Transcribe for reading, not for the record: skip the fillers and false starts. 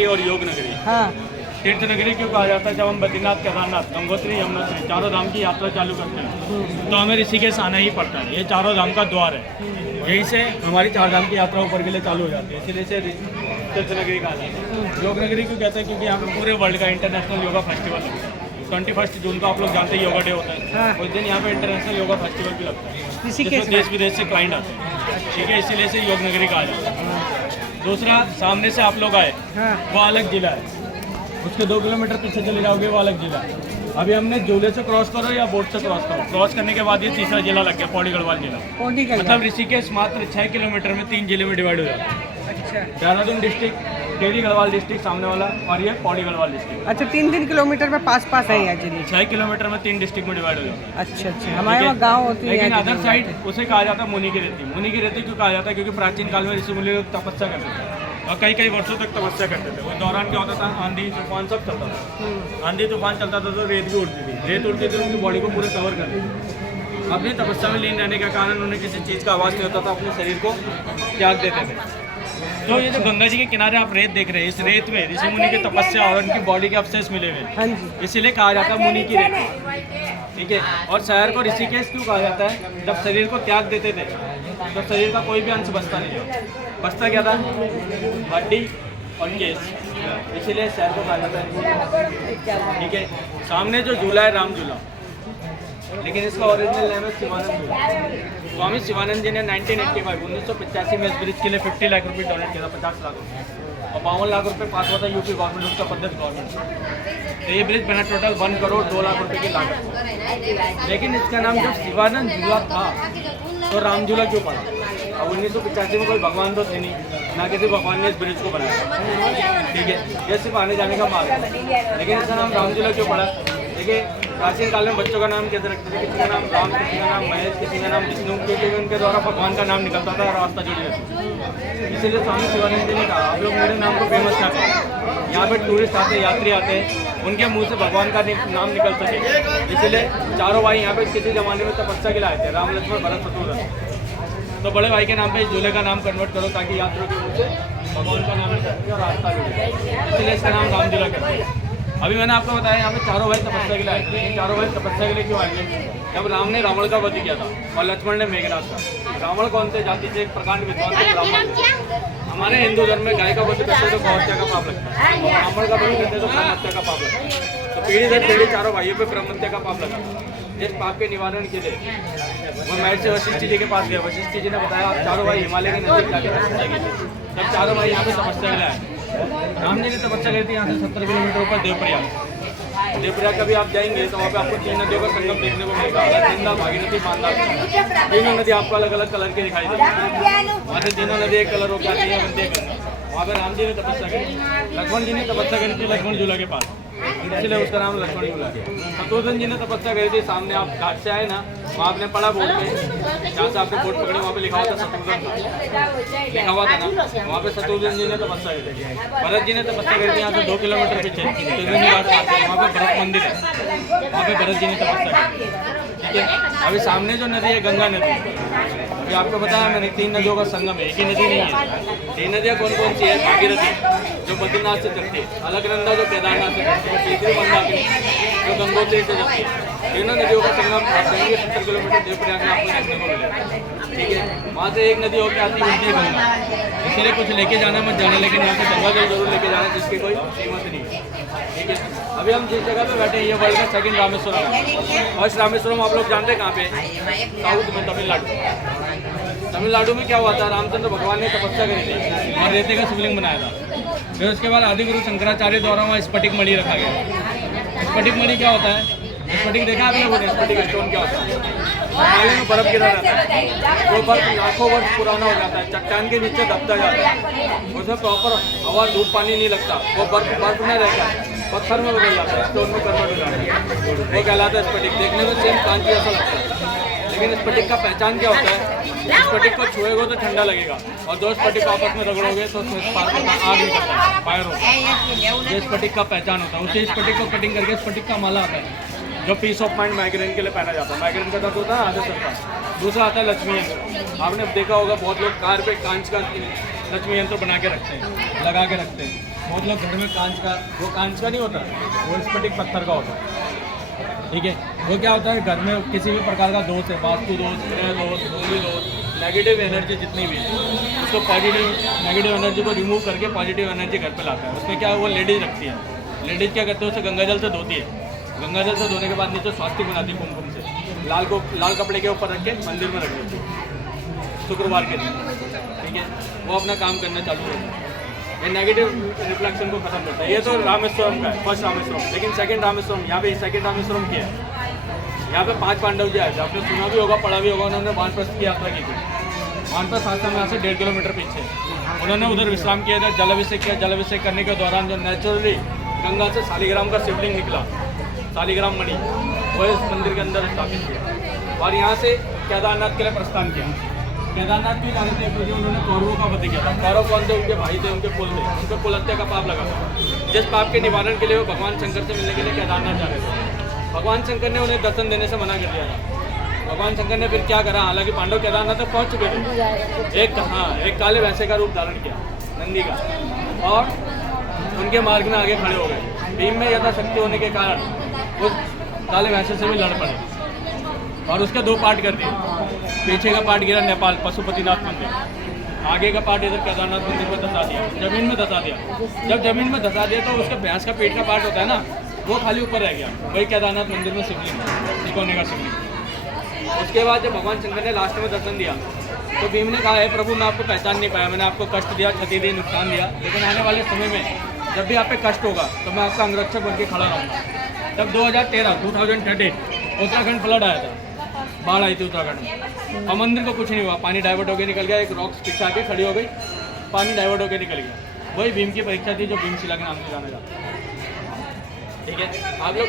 और योग नगरी। हाँ। तीर्थ नगरी क्यों कहा जाता है? जब हम बद्रीनाथ, केदारनाथ, गंगोत्री, यमुनोत्री चारों धाम की यात्रा चालू करते हैं तो हमें ऋषिकेश आना ही पड़ता है। ये चारों धाम का द्वार है, यहीं से हमारी चार धाम की यात्रा ऊपर के लिए चालू हो जाती है, इसीलिए से तीर्थ नगरी कहा जाता है। योग नगरी क्यों कहते हैं? क्योंकि यहाँ पे पूरे वर्ल्ड का इंटरनेशनल योगा फेस्टिवल लगता है। 21 जून को आप लोग जानते हैं योगा डे होता है। हाँ। उस दिन यहाँ पे इंटरनेशनल योगा फेस्टिवल भी लगता है, ऋषिकेश जिसमें देश विदेश से क्लाइंट आते हैं। ठीक है, इसीलिए से योग नगरी कहा जाता है। दूसरा, सामने से आप लोग आए वो अलग जिला है, उसके 2 किलोमीटर पीछे चले जाओगे वो अलग जिला है। अभी हमने झूले से क्रॉस करो या बोट से क्रॉस करो, क्रॉस करने के बाद ये तीसरा जिला लग गया, पौड़ी गढ़वाल जिला। मतलब ऋषिकेश मात्र 6 किलोमीटर में 3 जिले में डिवाइड हो जाता है। अच्छा। देहरादून डिस्ट्रिक्ट, टेढ़ी गढ़वाल डिस्ट्रिक्ट सामने वाला, और ये पौड़ी गढ़वाल डिस्ट्रिक्ट। अच्छा, 3 किलोमीटर में पास है यहाँ जिले। 6 किलोमीटर में 3 डिस्ट्रिक्ट में डिवाइड हो जाता है। अच्छा अच्छा, हमारे वहाँ गाँव होती है। लेकिन अदर साइड उसे कहा जाता है मुनि की रेती। मुनि की रेती क्यों कहा जाता है? क्योंकि प्राचीन काल में ऋषि मुनि लोग तपस्या करते थे और कई वर्षों तक तपस्या करते थे। उस दौरान क्या होता था? आंधी तूफान सब चलता था। आंधी तूफान चलता था तो रेत भी उड़ती थी, रेत उड़ती थी उनकी बॉडी को पूरे कवर करती थी। अपनी तपस्या में लीन रहने के कारण उन्हें किसी चीज़ का आवाज़ नहीं होता था, अपने शरीर को त्याग देते थे। तो ये जो गंगा जी के किनारे आप रेत देख रहे हैं, इस रेत में ऋषि मुनि की तपस्या और उनकी बॉडी के अवशेष मिले हुए हैं, इसीलिए कहा जाता है मुनि की रेत। ठीक है, और शहर को ऋषिकेश क्यों कहा जाता है? जब शरीर को त्याग देते थे तो शरीर का कोई भी अंश बचता नहीं था। बचता क्या था? हड्डी और केस, इसीलिए शहर को कहा जाता है। ठीक है, सामने जो झूला है राम झूला, लेकिन इसका ओरिजिनल नेम है शिवानंद झूला। स्वामी शिवानंद जी ने 1985 में इस ब्रिज के लिए 50 लाख रुपये डोनेट किया था, 50 लाख रुपये, और 52 लाख रुपये पास हुआ था UP government, Uttar Pradesh government. तो ये ब्रिज बना टोटल 1 करोड़ 2 लाख रुपये की लागत। लेकिन इसका नाम जब शिवानंद झूला था तो राम झूला क्यों पड़ा? अब 1985 में कोई भगवान तो थे नहीं, ना किसी भगवान ने इस ब्रिज को बनाया। ठीक है, ये सिर्फ आने जाने का मार्ग है, लेकिन इसका नाम राम झूला क्यों पड़ा? देखिए, प्राचीन काल में बच्चों का नाम कैसे रखते थे? किसी का नाम राम, किसी का नाम महेश, किसी का नाम विष्णु, क्योंकि उनके द्वारा भगवान का नाम निकलता था और रास्ता जुड़ जाता। इसीलिए स्वामी शिवानंद जी ने कहा, आप लोग मेरे नाम को फेमस क्या करें? यहाँ पे टूरिस्ट आते, यात्री आते हैं, उनके मुंह से भगवान का नाम निकल सके। इसीलिए चारों भाई यहाँ पे किसी जमाने में तपस्या के लिए आए थे, राम, लक्ष्मण, भरत, शत्रुघ्न। तो बड़े भाई के नाम पे झूले का नाम कन्वर्ट करो ताकि यात्रियों के मुंह से भगवान का नाम निकल सके और रास्ता जुड़े, इसलिए इसका नाम राम झूला करते हैं। अभी मैंने आपको बताया यहाँ पे चारों भाई तपस्या के लिए आए थे। चारों भाई तपस्या के लिए क्यों आए थे? जब राम ने रावण का वध किया था और लक्ष्मण ने मेघनाथ का। रावण कौन से जाति से? एक प्रकार के विद्वान थे, ब्राह्मण। हमारे हिंदू धर्म में गाय का वध करते तो गौ हत्या का पाप लगता है, ब्राह्मण का वध करते तो ब्रह्म हत्या का पाप लगता है। तो पीढ़ी दर पीढ़ी चारों भाइयों पे ब्रह्म हत्या का पाप लगा। जिस पाप के निवारण के लिए वो महर्षि से वशिष्ठ जी के पास गए। वशिष्ठ जी ने बताया, आप चारों भाई हिमालय के नजदीक जाकर तपस्या की थी। जब चारों भाई यहाँ पे तपस्या के लिए आए, राम जी ने तपस्या करी थी यहाँ से 70 किलोमीटर ऊपर देवप्रयाग। देवप्रयाग कभी आप जाएंगे तो वहाँ पे आपको 3 नदियों का संगम देखने को मिलेगा, गंगा, भागीरथी, मानदार। तीनों नदी आपको अलग अलग कलर के दिखाई देंगी। वहाँ से तीनों नदी एक कलर होकर आती है, बनती है गंगा। वहाँ पे राम जी ने तपस्या करी, लक्ष्मण जी ने तपस्या करी थी लक्ष्मण झूला के पास, इसलिए उसका नाम लक्ष्मण झूला है। शत्रुघ्न जी ने तपस्या करी थी, सामने आप घाट से आए ना, वहाँ आपने पढ़ा बोर्ड पे, जहाँ से आपने बोर्ड पकड़ी वहाँ पे लिखा हुआ था शत्रुघ्न लिखा हुआ था ना, वहाँ पे शत्रुघ्न जी ने तपस्या करी थी। भरत जी ने तपस्या करी थी यहाँ से 2 किलोमीटर पीछे वहाँ पे भरत मंदिर है, वहाँ पे भरत जी ने तपस्या करी। ठीक है, अभी सामने जो नदी है गंगा नदी, अभी आपको बताया मैंने 3 नदियों का संगम है, एक ही नदी नहीं है। 3 नदियाँ कौन कौन सी है? भागीरथी जो बद्रीनाथ से चलती है, अलकनंदा जो केदारनाथ से चलती है, तीसरी मंदाकिनी जो गंगोत्री से चलती है। तीनों नदियों का संगम आप जाएंगे 70 किलोमीटर देवप्रयाग में आपको देखने को मिलेगा। ठीक है, वहाँ से एक नदी होकर आती है गंगा, इसलिए कुछ लेके जाना मत जाना, लेकिन यहाँ से गंगा जल जरूर लेके जाना, जिसकी कोई कीमत नहीं है। ठीक है, अभी हम जिस जगह पे बैठे हैं ये वर्ल्ड का सेकंड रामेश्वरम है। फर्स्ट रामेश्वरम आप लोग जानते हैं कहाँ पे? साउथ में, तमिलनाडु। तमिलनाडु में क्या हुआ था? रामचंद्र भगवान ने तपस्या करी थी और रेते का शिवलिंग बनाया था। फिर उसके बाद आदिगुरु शंकराचार्य द्वारा वहाँ स्फटिक मणि रखा गया। स्फटिक मणि क्या होता है? स्फटिक देखा आपने? वो स्फटिक स्टोन क्या होता है? हिमालय में बर्फ गिरा रहता है, वो बर्फ लाखों वर्ष पुराना हो जाता है, चट्टान के नीचे दबता जाता है, उसमें प्रॉपर हवा, धूप, पानी नहीं लगता, वो बर्फ में रहता है, पत्थर में बदल जाता है, स्टोन में कन्वर्ट हो जाता है, वो कहलाता है स्फटिक। देखने में सेम कांच जैसा लगता है, लेकिन स्फटिक का पहचान क्या होता है? स्फटिक को छुएगा तो ठंडा लगेगा, और 2 स्फटिक आपस में रगड़ोगे तो आग निकलता है, फायर होता है। ये स्फटिक का पहचान होता है। उसी स्फटिक को कटिंग करके स्फटिक का माला आता है, जो पीस ऑफ माइंड माइग्रेन के लिए पहना जाता है। माइग्रेन का दर्द होता है आधे सर का। दूसरा आता है लक्ष्मी यंत्र। आपने देखा होगा बहुत लोग कार पे कांच का लक्ष्मी यंत्र बना के रखते हैं, लगा के रखते हैं। बहुत लोग घर में कांच का, वो कांच का नहीं होता, वो स्फटिक पत्थर का होता है। ठीक है, वो क्या होता है, घर में किसी भी प्रकार का दोष है, वास्तु दोष, ग्रह दोष, भूमि दोष, नेगेटिव एनर्जी जितनी भी है, उसको पॉजिटिव नेगेटिव एनर्जी को रिमूव करके पॉजिटिव एनर्जी घर पे लाता है। उसमें क्या है, वो लेडीज रखती है। लेडीज क्या करते हैं, उसे गंगा जल से धोती है। गंगा जल से धोने के बाद नीचे स्वास्तिक बनाती है कुमकुम से, लाल कपड़े के ऊपर रख के मंदिर में रख देती है शुक्रवार के दिन। ठीक है, वो अपना काम करना चालू करता है। ये नेगेटिव रिफ्लेक्शन को खत्म करता है। ये तो रामेश्वरम का है, फर्स्ट रामेश्वरम। लेकिन सेकंड रामेश्वरम, यहाँ पे सेकंड रामेश्वरम क्या है, यहाँ पे 5 पांडव जी आए थे, आपने सुना भी होगा, पढ़ा भी होगा, उन्होंने वानप्रस्थ की यात्रा की थी। वानप्रस्थ आश्रम यहाँ से 1.5 किलोमीटर पीछे, उन्होंने उधर विश्राम किया था, जलाभिषेक किया। जलाभिषेक करने के दौरान जो नेचुरली गंगा से शालिग्राम का शिवलिंग निकला, शालिग्राम मणि, वो इस मंदिर के अंदर स्थापित किया और यहाँ से केदारनाथ के लिए प्रस्थान किया। केदारनाथ की कारण देखो, उन्होंने कौरवों का वध किया था। कौरव कौन थे, उनके भाई थे, उनके कुल थे, उनके कुल हत्या का पाप लगा था। जिस पाप के निवारण के लिए वो भगवान शंकर से मिलने के लिए केदारनाथ जा रहे थे, भगवान शंकर ने उन्हें दर्शन देने से मना कर दिया था। भगवान शंकर ने फिर क्या करा, हालांकि पांडव केदारनाथ तक पहुँच चुके थे, एक काले भैंसे का रूप धारण किया, नंदी का, और उनके मार्ग में आगे खड़े हो गए। भीम में यथाशक्ति होने के कारण उस काले भैंसे से भी लड़ पड़े और उसके 2 पार्ट कर दिए। पीछे का पार्ट गिरा नेपाल पशुपतिनाथ मंदिर, आगे का पार्ट इधर केदारनाथ मंदिर में धसा दिया, जमीन में धसा दिया। जब जमीन में धसा दिया तो उसके भैंस का पेट का पार्ट होता है ना, वो खाली ऊपर रह गया। वही केदारनाथ मंदिर में शिवलिंग, तिकोने का शिवलिंग। उसके बाद जब भगवान शंकर ने लास्ट में दर्शन दिया तो भीम ने कहा, है प्रभु, मैं आपको पहचान नहीं पाया, मैंने आपको कष्ट दिया, क्षति दी, नुकसान दिया, लेकिन आने वाले समय में जब भी आप पे कष्ट होगा तो मैं आपका अंगरक्षक बन के खड़ा रहूँगा। जब 2013 उत्तराखंड फ्लड आया था, बाढ़ आई थी उत्तराखंड में, और मंदिर को कुछ नहीं हुआ, पानी डाइवर्ट होकर निकल गया, एक रॉक्स पीछे आके खड़ी हो गई, पानी डाइवर्ट होकर निकल गया। वही भीम की परीक्षा थी जो भीमशिला के नाम से जाना जाता है। ठीक है, आप लोग